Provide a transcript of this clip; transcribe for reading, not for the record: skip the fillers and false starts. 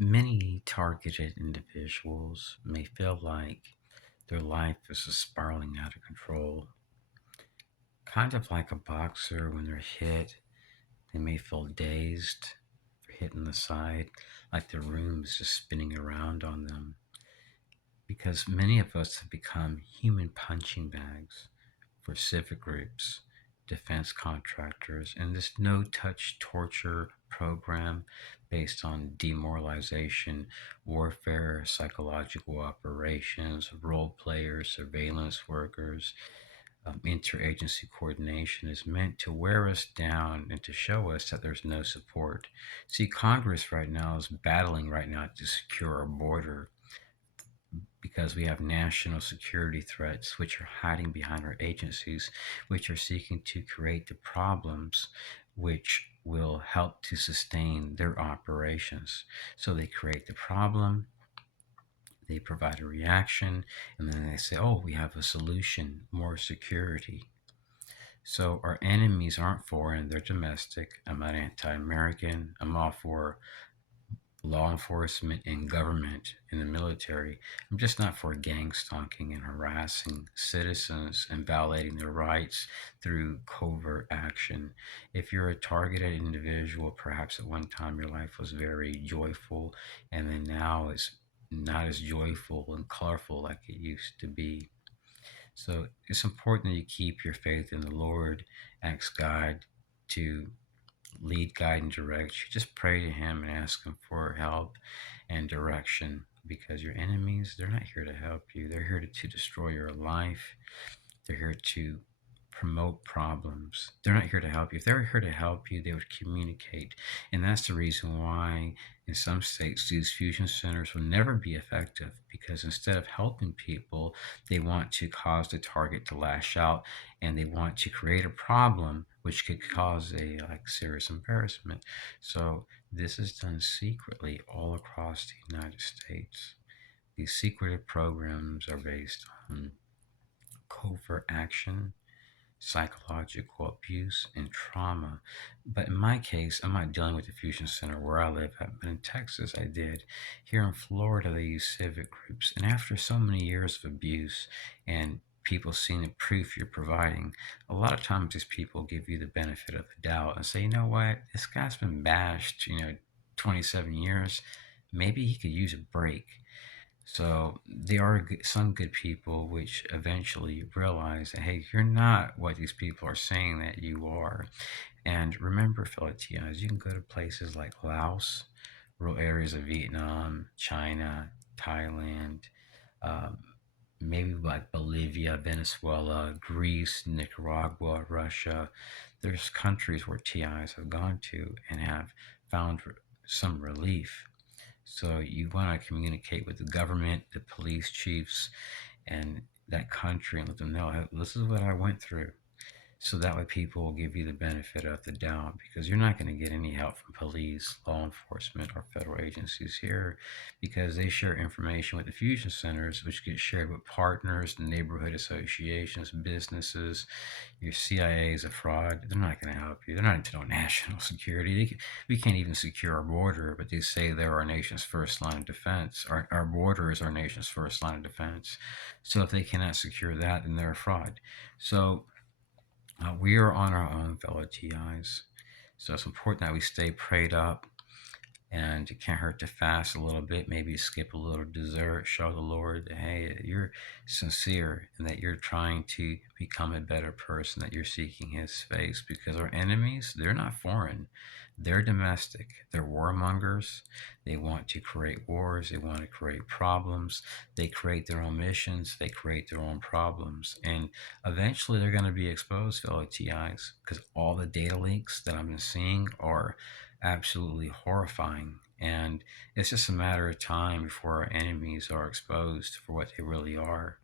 Many targeted individuals may feel like their life is spiraling out of control. Kind of like a boxer when they're hit, they may feel dazed, they're hit in the side, like the room is just spinning around on them. Because many of us have become human punching bags for civic groups, defense contractors, and this no touch torture program based on demoralization, warfare, psychological operations, role players, surveillance workers, interagency coordination is meant to wear us down and to show us that there's no support. See, Congress right now is battling right now to secure our border because we have national security threats which are hiding behind our agencies, which are seeking to create the problems which will help to sustain their operations. So they create the problem, they provide a reaction, and then they say, oh, we have a solution, more security. So our enemies aren't foreign, they're domestic. I'm not anti American. I'm all for law enforcement and government in the military. I'm just not for gang stalking and harassing citizens and violating their rights through covert action. If you're a targeted individual, perhaps at one time your life was very joyful, and then now it's not as joyful and colorful like it used to be. So it's important that you keep your faith in the Lord, ask God to lead, guide, and direct you. Just pray to Him and ask Him for help and direction because your enemies, they're not here to help you. They're here to destroy your life. They're here to promote problems. They're not here to help you. If they were here to help you, they would communicate. And that's the reason why in some states these fusion centers will never be effective because instead of helping people, they want to cause the target to lash out and they want to create a problem which could cause a serious embarrassment. So this is done secretly all across the United States. These secretive programs are based on covert action, psychological abuse, and trauma. But in my case, I'm not dealing with the fusion center where I live at, but in Texas, I did. Here in Florida, they use civic groups. And after so many years of abuse and people seeing the proof you're providing, a lot of times these people give you the benefit of the doubt and say, you know what, this guy's been bashed, 27 years. Maybe he could use a break. So there are some good people which eventually realize that, hey, you're not what these people are saying that you are. And remember, fellow TIs, you can go to places like Laos, rural areas of Vietnam, China, Thailand, um, maybe like Bolivia, Venezuela, Greece, Nicaragua, Russia. There's countries where TIs have gone to and have found some relief. So you want to communicate with the government, the police chiefs, and that country and let them know, "Hey, this is what I went through." So that way people will give you the benefit of the doubt because you're not going to get any help from police, law enforcement, or federal agencies here because they share information with the fusion centers, which get shared with partners, neighborhood associations, businesses. Your CIA is a fraud. They're not going to help you. They're not into no national security. We can't even secure our border, but they say they're our nation's first line of defense. Our border is our nation's first line of defense. So if they cannot secure that, then they're a fraud. So we are on our own, fellow TIs. So it's important that we stay prayed up, and it can't hurt to fast a little bit, maybe skip a little dessert, show the Lord that, hey, you're sincere and that you're trying to become a better person, that you're seeking His face. Because our enemies, they're not foreign, they're domestic, they're warmongers. They want to create wars, they want to create problems, they create their own missions, they create their own problems. And eventually they're going to be exposed, fellow TIs, because all the data leaks that I've been seeing are absolutely horrifying. And it's just a matter of time before our enemies are exposed for what they really are.